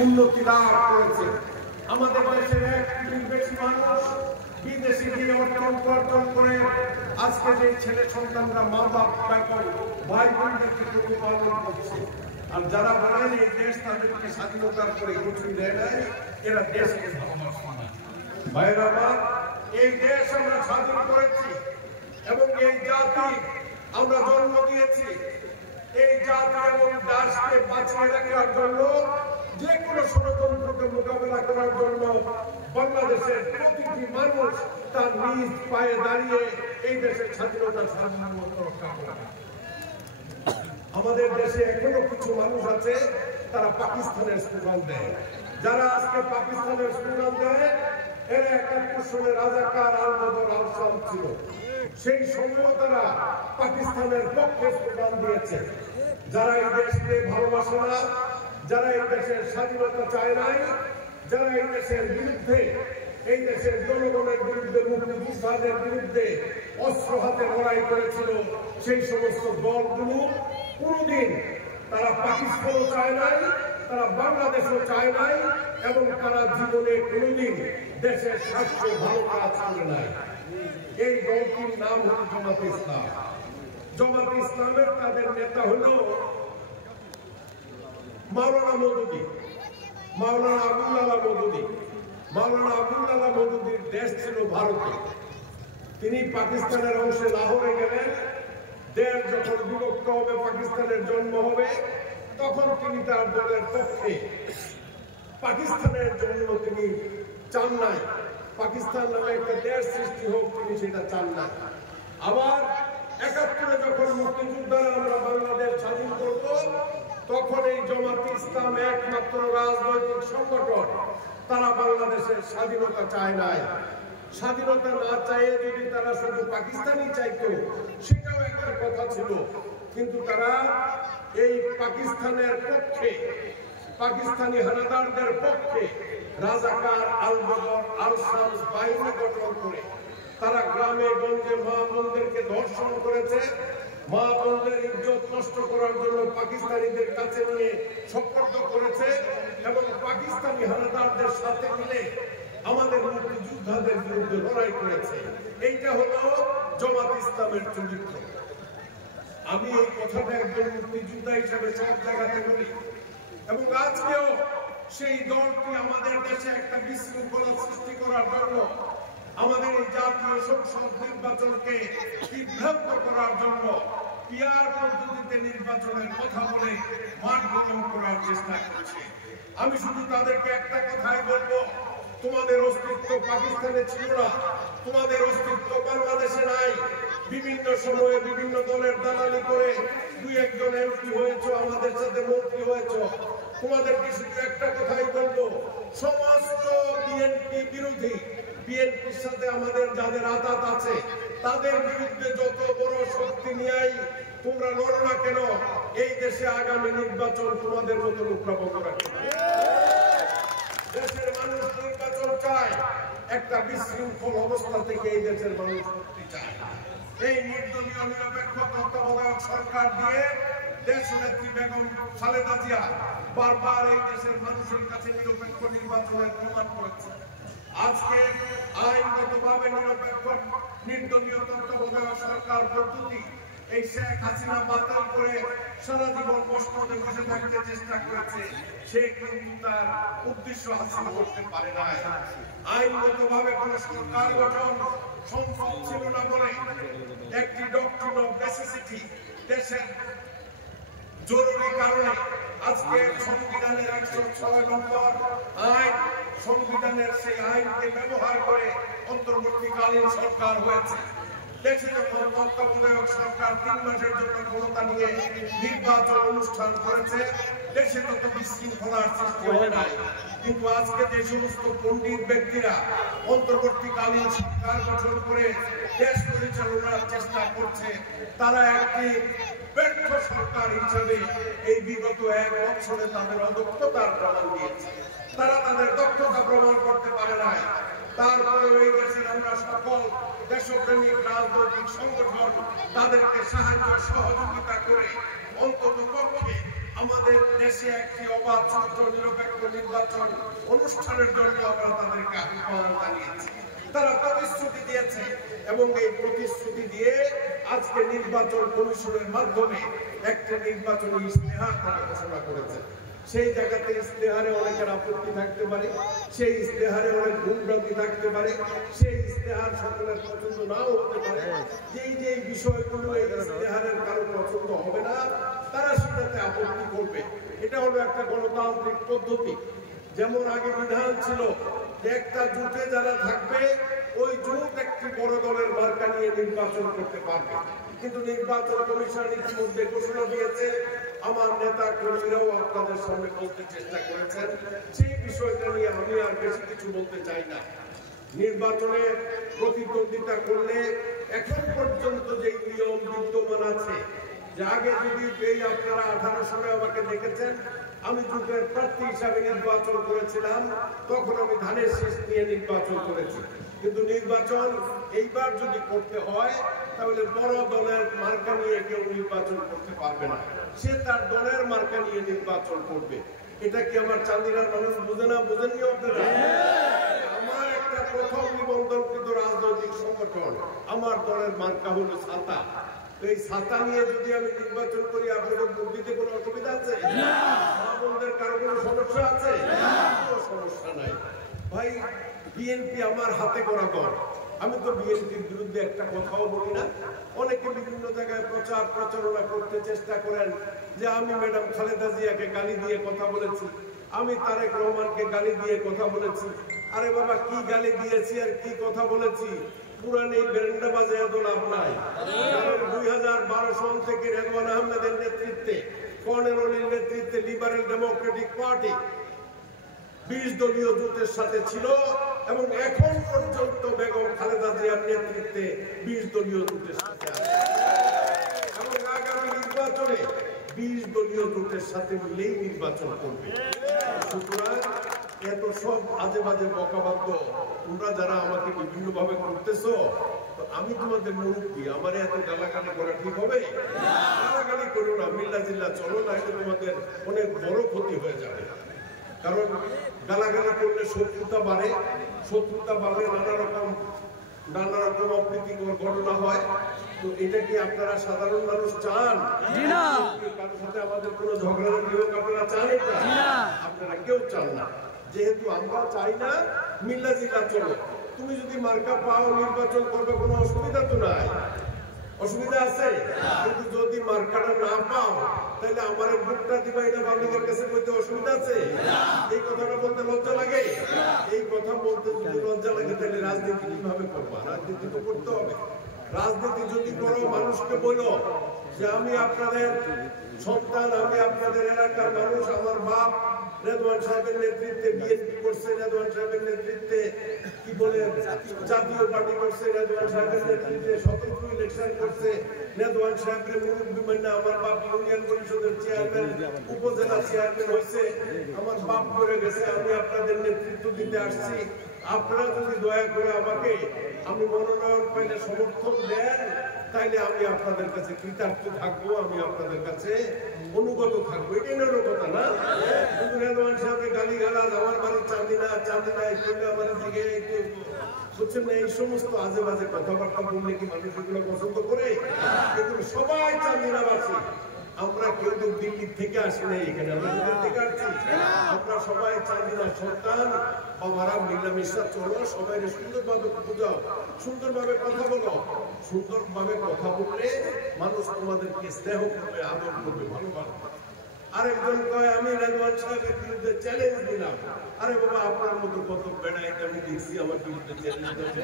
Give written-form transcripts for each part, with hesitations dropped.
উন্নতি লাভ করেছে। আমাদের দেশের 1 কোটির বেশি মানুষ বিদেশে গিয়ে অর্জন করে আজকে যে ছেলে সন্তানরা মা বাপ ভাই বোনদেরকে প্রতিপালন করছে। আর যারা বলেন এই দেশ তাদেরকে স্বাধীনতার করে কিছুই দেয় নাই, এরা দেশকে ভাইরা আমার, এই দেশ আমরা স্বাধীন করেছি এবং এই জাতি আমরা জন্ম দিয়েছি। এই জাতি এবং দেশকে বাঁচিয়ে রাখার জন্য যে কোনো ষড়যন্ত্রকে মোকাবেলা করার জন্য বাংলাদেশের প্রতিটি মানুষ তার নিজ পায়ে দাঁড়িয়ে এই দেশের স্বাধীনতার সার্বভৌমত্ব রক্ষা করে। আমাদের দেশে এখনো কিছু মানুষ আছে তারা পাকিস্তানের স্লোগান দেয়। যারা আজকে পাকিস্তানের স্লোগান দেয় এরা 71 সালে রাজাকার আল-বদর আল-শাম ছিল। সেই সময় তারা পাকিস্তানের পক্ষে স্লোগান দিয়েছে। যারা এই দেশকে ভালোবাসে না, যারা এই দেশের স্বাধীনতা চায় নাই, যারা এই দেশের বিরুদ্ধে, এই দেশের জনগণের বিরুদ্ধে, মুক্তিযোদ্ধাদের বিরুদ্ধে অস্ত্র হাতে লড়াই করেছিল, সেই সমস্ত দলগুলো কোনদিন তারা পাকিস্তানও চায় নাই, তারা বাংলাদেশও চায় নাই এবং তারা জীবনে কোনদিন দেশের স্বার্থে ভালো কাজ করে নাই। এই দলটির নাম হল জামাতে ইসলাম। জামাতে ইসলামের তাদের নেতা হল মাওলানা মওদুদী, মাওলানা আবুল আলা মওদুদী। মাওলানা আবুল আলা মওদুদীর দেশ ছিল ভারতে। তিনি পাকিস্তানের অংশে লাহোরে গেলেন। দেশ যখন বিভক্ত হবে, পাকিস্তানের জন্ম হবে, তখন তিনি তার দলের পক্ষে পাকিস্তানের জন্য তিনি চান নাই। পাকিস্তান নামে একটা দেশ সৃষ্টি হোক, তিনি সেটা চান না। আবার 71-এ যখন মুক্তিযোদ্ধারা আমরা বাংলাদেশ স্বাধীন করব, তখন এই জামাতে ইসলাম একমাত্র রাজনৈতিক সংগঠন, তারা বাংলাদেশের স্বাধীনতা চায় নাই। স্বাধীনতা না চাইয়ে যদি তারা শুধু পাকিস্তানই চাইতো, সেটাও একটা কথা ছিল। কিন্তু তারা এই পাকিস্তানের পক্ষে, পাকিস্তানি হানাদারদের পক্ষে রাজাকার আল-বদর আল-শাম বাহিনী গঠন করে তারা গ্রামে গঞ্জে মা বোনদেরকে ধর্ষণ করেছে। মা বোনদের ইজ্জত নষ্ট করার জন্য পাকিস্তানিদের কাছে নিয়ে সোপর্দ করেছে এবং পাকিস্তানি হানাদারদের সাথে মিলে আমাদের মুক্তিযোদ্ধাদের বিরুদ্ধে লড়াই করেছে। এইটা হলো জামাতে ইসলামের চরিত্র। আমি এই কথাটা একজন মুক্তিযোদ্ধা হিসেবে সব জায়গাতে বলি এবং আজকেও সেই দলটি আমাদের দেশে একটা বিশৃঙ্খলা সৃষ্টি করার জন্য, আমাদের এই জাতীয় সংসদ নির্বাচনকে বিভ্রান্ত করার জন্য পিআর পদ্ধতিতে নির্বাচনের কথা বলে মাঠ গরম করার চেষ্টা করছে। আমি শুধু তাদেরকে একটা কথাই বলবো, তোমাদের অস্তিত্ব পাকিস্তানে ছিল না, তোমাদের অস্তিত্ব বাংলাদেশে নাই। বিভিন্ন সময়ে বিভিন্ন দলের দালালি করে 2-1 এমপি হয়েছে, আমাদের সাথে মন্ত্রী হয়েছে। তোমাদেরকে শুধু একটা কথাই বলবো, সমস্ত বিএনপি বিরোধী, বিএনপির সাথে আমাদের যাদের আঘাত আছে, তাদের বিরুদ্ধে যত বড় শক্তি নিয়েই তোমরা লড়ো না কেন, এই দেশে আগামী নির্বাচন তোমাদের মতো লোকরা বন্ধ রাখবে। দেশের মানুষ নির্বাচন চায়, একটা বিশৃঙ্খল অবস্থা থেকে এই দেশের মানুষ মুক্তি চায়। এই নির্দলীয় নিরপেক্ষ তত্ত্বাবধায়ক সরকার দিয়ে দেশনেত্রী বেগম খালেদা জিয়া বারবার এই দেশের মানুষের কাছে নিরপেক্ষ নির্বাচনের প্রমাণ করেছে। আজকে আইনগতভাবে নিরপেক্ষ নির্দলীয় তত্ত্বাবধায়ক সরকার পদ্ধতি এই শেখ হাসিনা বাতিল করে সারা জীবন কষ্টে বসে থাকতে চেষ্টা করেছে। সে কিন্তু তার উদ্দেশ্য হাসিল করতে পারে না। আইনগতভাবে কোন সরকার গঠন সম্ভব ছিল না বলে একটি ডক্ট্রিন অফ নেসেসিটি, দেশের জরুরি কারণে আজকে সংবিধানের 106 নম্বর আইন, সংবিধানের সেই আইনকে ব্যবহার করে অন্তর্বর্তীকালীন সরকার হয়েছে। দেশে যখন তত্ত্বাবধায়ক সরকার 3 মাসের জন্য ক্ষমতা নিয়ে নির্বাচন অনুষ্ঠান করেছে, দেশে তত বিশৃঙ্খলার সৃষ্টি হয় নাই। কিন্তু আজকে যে সমস্ত পণ্ডিত ব্যক্তিরা অন্তর্বর্তীকালীন সরকার গঠন করে দেশ পরিচালনার চেষ্টা করছে, তারা একটি ব্যর্থ সরকার হিসেবে এই বিগত 1 বছরে তাদের অদক্ষতার প্রমাণ দিয়েছে। তারা তাদের দক্ষতা প্রমাণ করতে পারে নাই। তারপরে এই দেশের আমরা সকল দেশপ্রেমিক রাজনৈতিক সংগঠন তাদেরকে সাহায্য সহযোগিতা করে অন্তত পক্ষে আমাদের দেশে একটি অবাধ, স্বচ্ছ, নিরপেক্ষ নির্বাচন নির্বাচন অনুষ্ঠানের জন্য আমরা তাদেরকে আহ্বান জানিয়েছি। তারা প্রতিশ্রুতি দিয়েছে এবং এই প্রতিশ্রুতি দিয়ে আজকে নির্বাচন কমিশনের মাধ্যমে একটা নির্বাচনী ইশতেহার তারা ঘোষণা করেছে। সেই জায়গাতে ইশতেহারে অনেকের আপত্তি থাকতে পারে, সেই ইশতেহারে অনেক ভুলভ্রান্তি থাকতে পারে, সেই ইশতেহার সকলের পছন্দ নাও হতে পারে। যে বিষয়গুলো এই ইশতেহারের কারো পছন্দ হবে না তারা সেটাতে আপত্তি করবে। এটা হলো একটা গণতান্ত্রিক পদ্ধতি। যেমন আগে বিধান ছিল যে একটা জোটে যারা থাকবে ওই জোট একটি বড় দলের মার্কা নিয়ে নির্বাচন করতে পারবে, কিন্তু নির্বাচন কমিশন ইতিমধ্যে ঘোষণা দিয়েছে, আমার নেতা কর্মীরাও আপনাদের সামনে বলতে চেষ্টা করেছেন, সেই বিষয়টা নিয়ে আমি আর বেশি কিছু বলতে চাই না। নির্বাচনে প্রতিদ্বন্দ্বিতা করলে এখন পর্যন্ত যে নিয়ম বিদ্যমান আছে, যে আগে যদি এই আপনারা 18 সালে আমাকে দেখেছেন, আমি জোটের প্রার্থী হিসাবে নির্বাচন করেছিলাম, তখন আমি ধানের শীষ নিয়ে নির্বাচন করেছি। কিন্তু নির্বাচন এইবার যদি করতে হয় তাহলে বড় দলের মার্কা নিয়ে কেউ নির্বাচন করতে পারবে না, সে তার দলের মার্কা নিয়ে নির্বাচন করবে। এটা কি আমার চান্দিনার মানুষ বুঝে না? বুঝেননি আপনারা? আমার একটা প্রথম নিবন্ধনকৃত রাজনৈতিক সংগঠন, আমার দলের মার্কা হলো ছাতা। এই ছাতা নিয়ে যদি আমি নির্বাচন করি আপনাদের ভোট দিতে কোনো অসুবিধা আছে? আপনাদের কারো কোনো সমস্যা আছে? কোনো সমস্যা নাই ভাই। বিএনপি আমার হাতে করা দল, আমি তো বিএনপির বিরুদ্ধে একটা কথাও বলি না। অনেকে বিভিন্ন জায়গায় প্রচারণা করতে চেষ্টা করেন যে আমি ম্যাডাম খালেদা জিয়াকে গালি দিয়ে কথা বলেছি, আমি তারেক রহমানকে গালি দিয়ে কথা বলেছি। আরে বাবা, কি গালি দিয়েছি আর কি কথা বলেছি পুরান এই বেরেন্ডা বাজায় তো লাভ নাই। কারণ 2012 সন থেকে রেদওয়ান আহমেদের নেতৃত্বে, কর্নেল অলির নেতৃত্বে লিবারেল ডেমোক্রেটিক পার্টি 20 দলীয় জোটের সাথে ছিল এবং এখন পর্যন্ত বেগম খালেদা জিয়ার নেতৃত্বে 20 দলীয় জোটের সাথে আছে এবং আগামী নির্বাচনে 20 দলীয় জোটের সাথে মিলেই নির্বাচন করবে। সুতরাং এত সব আজে বাজে বকাবাদ্য তোমরা যারা আমাকে বিভিন্ন ভাবে করতেছো, আমি তোমাদের মুরব্বী, আমার এত গালাগালি করা ঠিক হবে? গালাগালি করো না, মিল্লা জিল্লা চলো না, এটা তোমাদের অনেক বড় ক্ষতি হয়ে যাবে। কারণ গালাগালি করলে শত্রুতা বাড়ে, শত্রুতা বাড়লে নানা রকম অপ্রীতিকর ঘটনা হয়। তো এটা কি আপনারা সাধারণ মানুষ চান? কারোর সাথে আমাদের কোনো ঝগড়াঝাটি হোক আপনারা চান? এটা আপনারা কেউ চান না। যেহেতু আমরা চাই না, মিল্লা জিল্লা চলো। তুমি যদি মার্কা পাও নির্বাচন করবে, কোনো অসুবিধা তো নাই। অসুবিধা আছে? কিন্তু যদি মার্কাটা না পাও তাহলে আমার ভোটটা দিবা, এটা পাবলিকের কাছে বলতে অসুবিধা আছে? এই কথাটা বলতে লজ্জা লাগে? এই কথা বলতে যদি লজ্জা লাগে তাহলে রাজনীতি কিভাবে করবা? রাজনীতি তো করতে হবে। রাজনীতি যদি করো, মানুষকে বলো যে আমি আপনাদের সন্তান, আমি আপনাদের এলাকার মানুষ, আমার বাপ রেদওয়ান সাহেবের নেতৃত্বে বিএনপি করছে, রেদওয়ান সাহেবের নেতৃত্বে কি বলে জাতীয় পার্টি করছে, রেদওয়ান সাহেবের নেতৃত্বে স্বতন্ত্র ইলেকশন করছে, রেদওয়ান সাহেবের মুরব্বী মানে আমার বাপ ইউনিয়ন পরিষদের চেয়ারম্যান, উপজেলা চেয়ারম্যান হয়েছে, আমার বাপ করে গেছে, আমি আপনাদের নেতৃত্ব দিতে আসছি। আপনারা যদি দয়া করে আমাকে, আমি মনোনয়ন পাইলে সমর্থন দেন, তাইলে আমি আপনাদের কাছে কৃতার্থ থাকবো, আমি আপনাদের কাছে অনুগত থাকবো। এটাই হলো কথা না? কিন্তু রেদওয়ান সাহেবের গালি গালাজ, আমার বাড়ি চান্দিনা আমার দিকে বুঝছেন না, এই সমস্ত আজে বাজে কথাবার্তা বললে কি মানুষ এগুলো পছন্দ করে? এগুলো সবাই চান্দিনাবাসী, আমরা কেউ তো দিল্লি থেকে আসি না, এখানে আমরা থেকে আসছি। আমরা সবাই চান্দিনা সন্তান, বাবারা মিলামিশা চলো, সবাই সুন্দরভাবে বোঝাও, সুন্দরভাবে কথা বলো। সুন্দরভাবে কথা বললে মানুষ তোমাদেরকে স্নেহ করবে, আদর করবে, ভালোবাসবে। আরেকজন কয় আমি রেদওয়ান সাহেবের বিরুদ্ধে চ্যালেঞ্জ দিলাম। আরে বাবা, আপনার মতো কত বেড়াইতে আমি দেখছি আমার বিরুদ্ধে চ্যালেঞ্জ দিতে।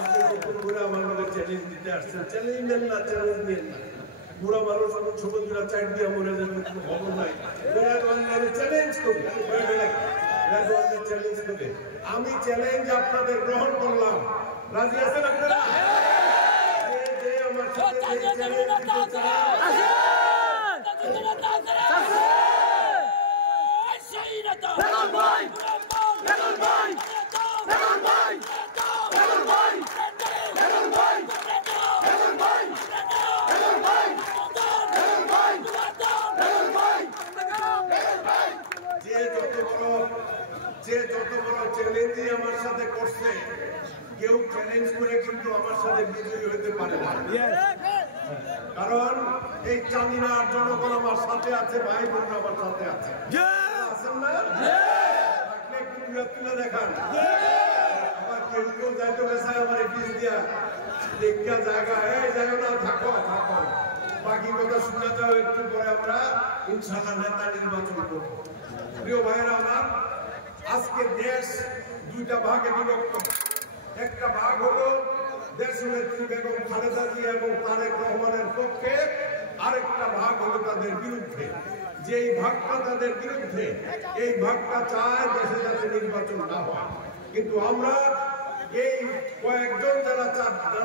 আপনি কখন করে আমার মধ্যে চ্যালেঞ্জ দিতে আসছেন? চ্যালেঞ্জ নেন না, চ্যালেঞ্জ নেন না। বুড়া মানুষ আমার ছোট দুরা চাইট দিয়ে মরে যাবে, কোনো খবর নাই। আমি চ্যালেঞ্জ করি, চ্যালেঞ্জ করি। আমি চ্যালেঞ্জ আপনাদের গ্রহণ করলাম। রাজি আছেন আপনারা? আমার সাথে চ্যালেঞ্জ দিতে চান? যে যত যে যত বড় চ্যালেঞ্জই আমার সাথে করছে, কেউ চ্যালেঞ্জ করে কিন্তু আমার সাথে বিজয়ী হতে পারে না। কারণ এই চাঁদিনার জনগণ আমার সাথে আছে, ভাই বোনরা আমার সাথে আছে। আছেন না? আপনি একটু তুলে দেখান। আবার কেউ কেউ যাইতে বেসায় আমার পিস দিয়া দেখা জায়গা এই জায়গা না থাকো থাকো। বাকি কথা শুনে যাও, একটু পরে আমরা ইনশাআল্লাহ নেতা নির্বাচন করব। প্রিয় ভাইয়েরা আমার, আজকে দেশ দুইটা ভাগে বিভক্ত। একটা ভাগ হলো দেশনেত্রী বেগম খালেদা জিয়া এবং তারেক রহমানের পক্ষে, আরেকটা ভাগ হলো তাদের বিরুদ্ধে। যেই ভাগটা তাদের বিরুদ্ধে, এই ভাগটা চায় দেশে যাতে নির্বাচন না হয়। কিন্তু আমরা এই কয়েকজন যারা নানা